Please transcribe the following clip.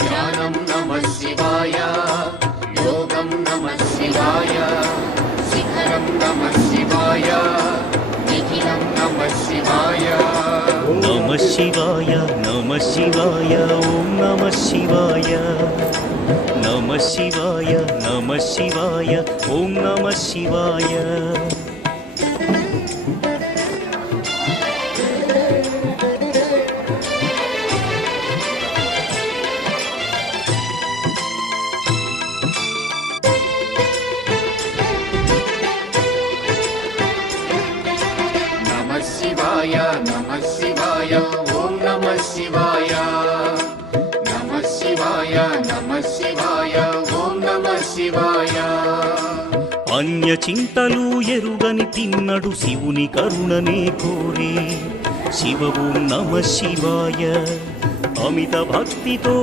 ध्यानं नमः शिवाय योगं नमः शिवाय शिखरं नमः शिवाय निखिलं नमः शिवाय नमः शिवाय नमः शिवाय ॐ नमः शिवाय नमः शिवाय नमः शिवाय ॐ नमः शिवाय शिवाय नमः शिवाय ॐ नमः शिवाय नमः शिवाय नमः शिवाय ॐ नमः शिवाय अन्य చింతలు ఎరుగని తిన్నడు శివుని కరుణనే కోరే శివ ఓం నమః శివాయ అమిత భక్తితో